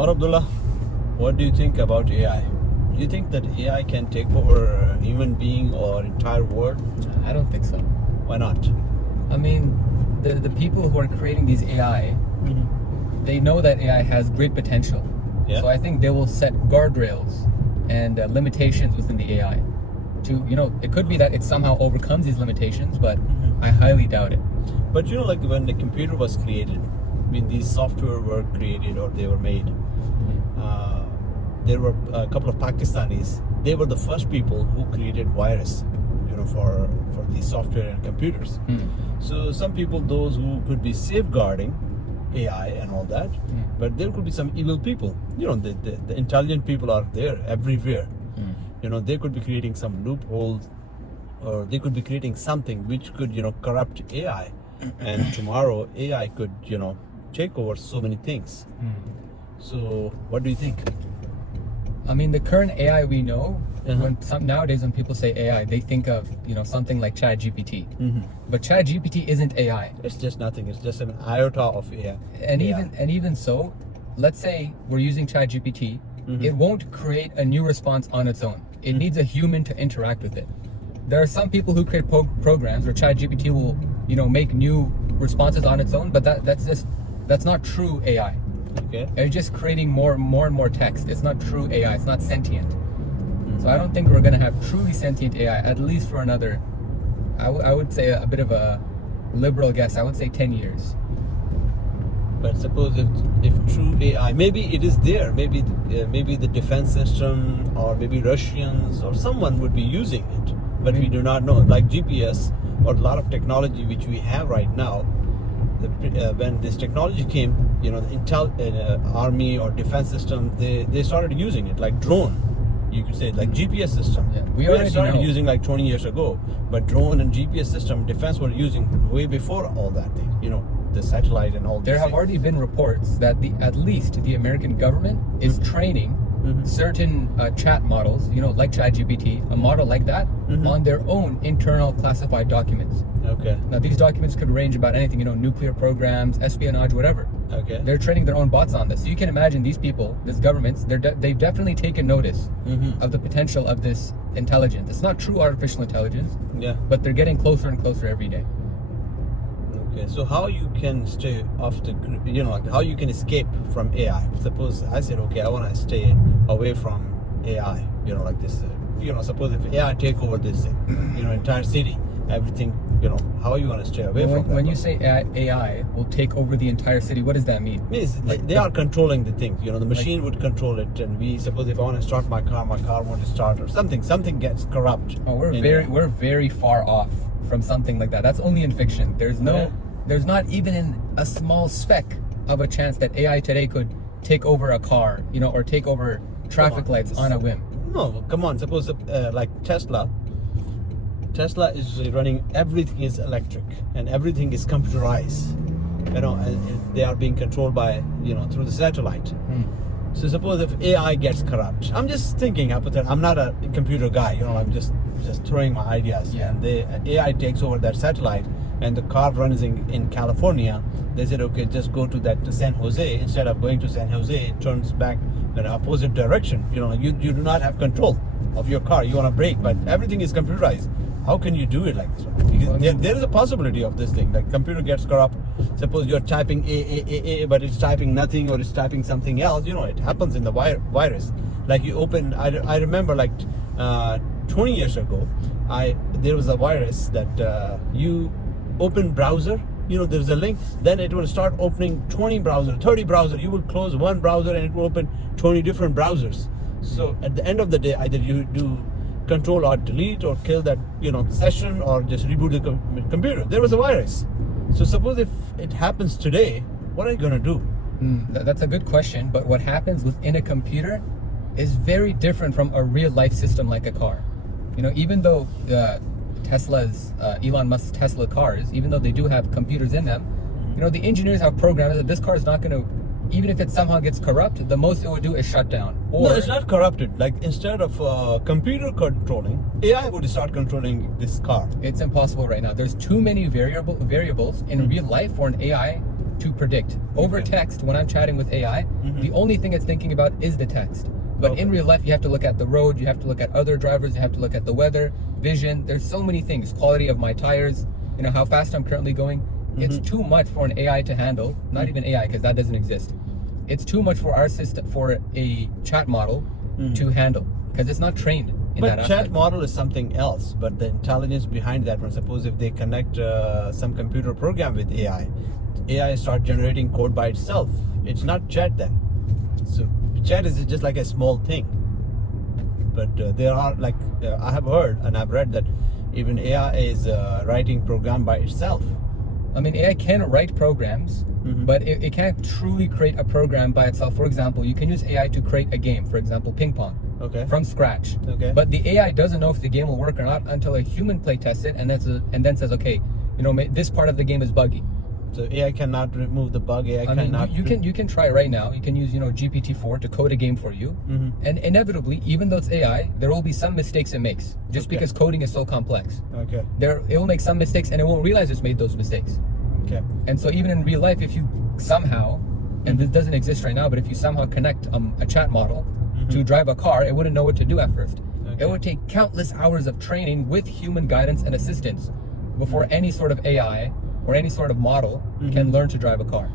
Or Abdullah, what do you think about AI? Do you think that AI can take over a human being or entire world? I don't think so. Why not? I mean, the people who are creating these AI, they know that AI has great potential. Yeah. So I think they will set guardrails and limitations within the AI. It could be that it somehow overcomes these limitations, but I highly doubt it. But like when the computer was created, when these software were created or they were made, there were a couple of Pakistanis. They were the first people who created virus, for these software and computers. So some people, those who could be safeguarding AI and all that, but there could be some evil people. The intelligent people are there everywhere. They could be creating some loopholes, or they could be creating something which could, corrupt AI. And tomorrow AI could, take over so many things. So what do you think? I mean, the current AI we know, nowadays when people say AI, they think of, something like ChatGPT. But ChatGPT isn't AI. It's just nothing. It's just an iota of AI. And even so, let's say we're using ChatGPT, it won't create a new response on its own. It needs a human to interact with it. There are some people who create programs where ChatGPT will, make new responses on its own, but that's not true AI. Okay. It's just creating more and more text. It's not true AI. It's not sentient. So I don't think we're going to have truly sentient AI, at least for another, I would say a bit of a liberal guess. I would say 10 years. But suppose if true AI, maybe it is there, maybe the defense system, or maybe Russians or someone would be using it, but we do not know. Like GPS or a lot of technology which we have right now, when this technology came, the intel army or defense system, they started using it, like drone. You could say like GPS system. Yeah, we already started using like 20 years ago, but drone and GPS system defense were using way before all that thing. The satellite and all. There have already been reports that at least the American government is training certain chat models, like ChatGPT, a model like that, on their own internal classified documents. Okay. Now these documents could range about anything, nuclear programs, espionage, whatever. Okay. They're training their own bots on this. So you can imagine these people, these governments, they've definitely taken notice of the potential of this intelligence. It's not true artificial intelligence. Yeah. But they're getting closer and closer every day. Okay, so how you can stay off the, how you can escape from AI? Suppose I said, okay, I want to stay away from AI, like this, suppose if AI take over this, entire city, everything, how are you going to stay away from that? When you say AI will take over the entire city, what does that mean? It means they are controlling the things, the machine would control it, and suppose if I want to start my car won't start, or something gets corrupt. Oh, we're very far off from something like that. That's only in fiction. There's not even a small speck of a chance that AI today could take over a car, or take over traffic lights on a whim. No, come on. Suppose like Tesla is running, everything is electric and everything is computerized, and they are being controlled by, through the satellite. So suppose if AI gets corrupt, I'm just thinking, I'm not a computer guy, I'm just throwing my ideas. Yeah. And the AI takes over that satellite, and the car runs in California. They said, okay, just go to San Jose. Instead of going to San Jose, it turns back in the opposite direction. You do not have control of your car. You want to brake, but everything is computerized. How can you do it like this? Because there is a possibility of this thing. Like computer gets corrupt. Suppose you're typing A, but it's typing nothing, or it's typing something else. It happens in the virus. Like you open, I remember like 20 years ago, there was a virus that you open browser, there's a link, then it will start opening 20 browser, 30 browser. You will close one browser and it will open 20 different browsers. So at the end of the day, either you do control or delete or kill that session, or just reboot the computer. There was a virus. So suppose if it happens today, what are you going to do? That's a good question, but what happens within a computer is very different from a real life system like a car. Even though Elon Musk's Tesla cars, even though they do have computers in them, the engineers have programmed that this car is not going to, even if it somehow gets corrupt, the most it would do is shut down. No, it's not corrupted. Like instead of computer controlling, AI would start controlling this car. It's impossible right now. There's too many variables in real life for an AI to predict. Over Okay. text, when I'm chatting with AI, the only thing it's thinking about is the text. But Okay. in real life, you have to look at the road, you have to look at other drivers, you have to look at the weather, vision. There's so many things. Quality of my tires, you know, how fast I'm currently going. It's too much for an AI to handle. Not even AI, because that doesn't exist. It's too much for our system, for a chat model to handle, because it's not trained in that But chat aspect. model is something else. But the intelligence behind that one, suppose if they connect some computer program with AI start generating code by itself. It's not chat then. So chat is just like a small thing. But there are I have heard and I've read that even AI is writing program by itself. I mean, AI can write programs, but it can't truly create a program by itself. For example, you can use AI to create a game, for example, ping pong, Okay. from scratch. Okay. But the AI doesn't know if the game will work or not until a human play tests it and then says, okay, you know, this part of the game is buggy. So AI cannot remove the bug. AI I mean, cannot. you can try right now. You can use, you know, GPT-4 to code a game for you, and inevitably, even though it's AI, there will be some mistakes it makes, just Okay. because coding is so complex. Okay. It will make some mistakes, and it won't realize it's made those mistakes. Okay. And so, even in real life, if you somehow, and this doesn't exist right now, but if you somehow connect a chat model to drive a car, it wouldn't know what to do at first. Okay. It would take countless hours of training with human guidance and assistance before any sort of AI or any sort of model can learn to drive a car.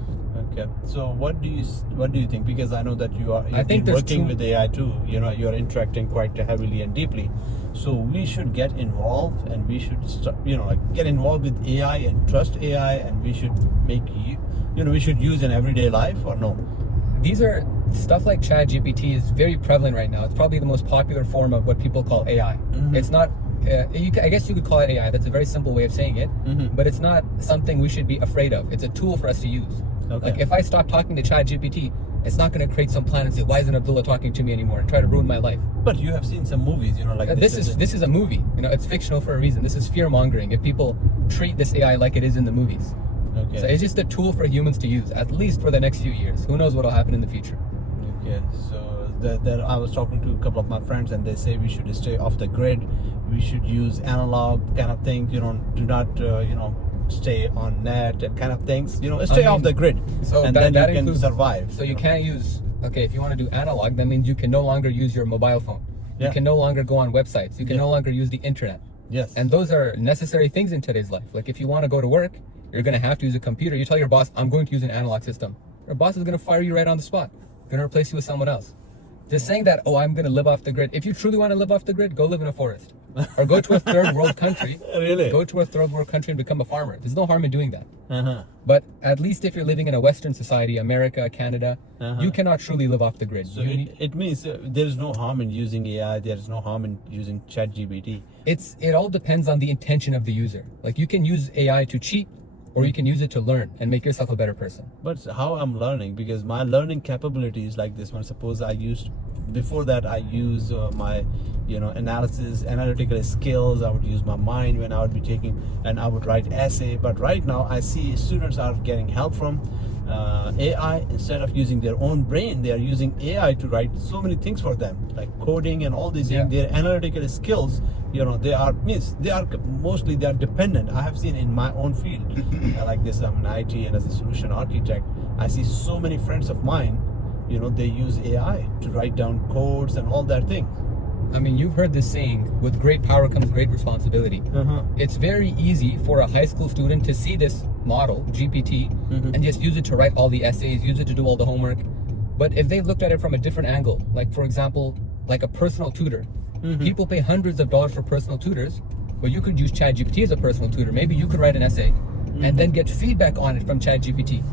Okay. So what do you think? Because I know that you've think been there's working two- with AI too. You know, you're interacting quite heavily and deeply. So we should get involved, and we should get involved with AI and trust AI, and we should we should use in everyday life, or no? These are stuff like ChatGPT is very prevalent right now. It's probably the most popular form of what people call AI. It's not. I guess you could call it AI. That's a very simple way of saying it. But it's not something we should be afraid of. It's a tool for us to use. Okay. Like if I stop talking to ChatGPT, it's not going to create some plan and say, "Why isn't Abdullah talking to me anymore?" and try to ruin my life. But you have seen some movies, like This is a movie. You know, it's fictional for a reason. This is fear mongering. If people treat this AI like it is in the movies, Okay. so it's just a tool for humans to use, at least for the next few years. Who knows what will happen in the future? Okay, so I was talking to a couple of my friends, and they say we should stay off the grid. We should use analog kind of things. Do not stay on net and kind of things. Stay off the grid, So and that then you can includes- survive. So you can't use, okay, if you want to do analog, that means you can no longer use your mobile phone. Yeah. You can no longer go on websites. You can Yeah. no longer use the internet. Yes. And those are necessary things in today's life. Like if you want to go to work, you're going to have to use a computer. You tell your boss, I'm going to use an analog system. Your boss is going to fire you right on the spot. Going to replace you with someone else. Just saying that, oh, I'm going to live off the grid. If you truly want to live off the grid, go live in a forest. Or go to a third world country. Really? Go to a third world country and become a farmer. There's no harm in doing that. Uh-huh. But at least if you're living in a Western society, America, Canada, you cannot truly live off the grid. So You need- it means there is no harm in using AI. There is no harm in using ChatGPT. it all depends on the intention of the user. Like you can use AI to cheat, or you can use it to learn and make yourself a better person. But how I'm learning, because my learning capability is like this one. Suppose before that I use my analytical skills. I would use my mind when I would be taking, and I would write essay. But right now I see students are getting help from AI. Instead of using their own brain, they are using AI to write so many things for them, like coding and all these things. Their analytical skills, they are mostly dependent. I have seen in my own field, like this, I'm an IT and as a solution architect, I see so many friends of mine, they use AI to write down codes and all that thing. I mean, you've heard this saying, with great power comes great responsibility. It's very easy for a high school student to see this model, GPT, and just use it to write all the essays, use it to do all the homework. But if they looked at it from a different angle, like for example, like a personal tutor, people pay hundreds of dollars for personal tutors, but you could use ChatGPT as a personal tutor. Maybe you could write an essay and then get feedback on it from ChatGPT.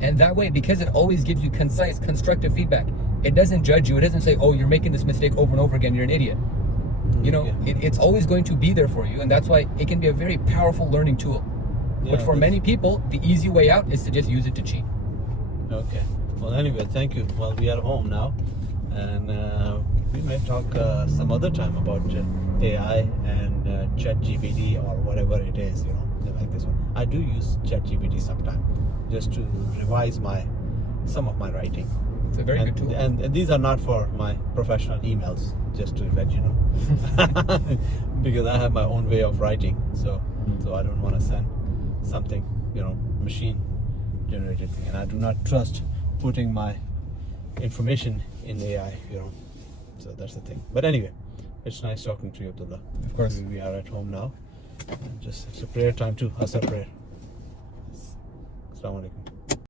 And that way, because it always gives you concise, constructive feedback, it doesn't judge you. It doesn't say, oh, you're making this mistake over and over again, you're an idiot. It's always going to be there for you, and that's why it can be a very powerful learning tool. But for many people, the easy way out is to just use it to cheat. Okay. Well, anyway, thank you. Well, we are home now, and we may talk some other time about AI and ChatGPT or whatever it is, like this one. I do use ChatGPT sometimes just to revise some of my writing. It's a very good tool. And these are not for my professional emails, just to let you know. Because I have my own way of writing, so I don't want to send something, machine generated thing, and I do not trust putting my information in AI, you know. So that's the thing. But anyway, it's nice talking to you, Abdullah. Of course. We are at home now. Just it's a prayer time too. Asr prayer. Assalamu alaikum.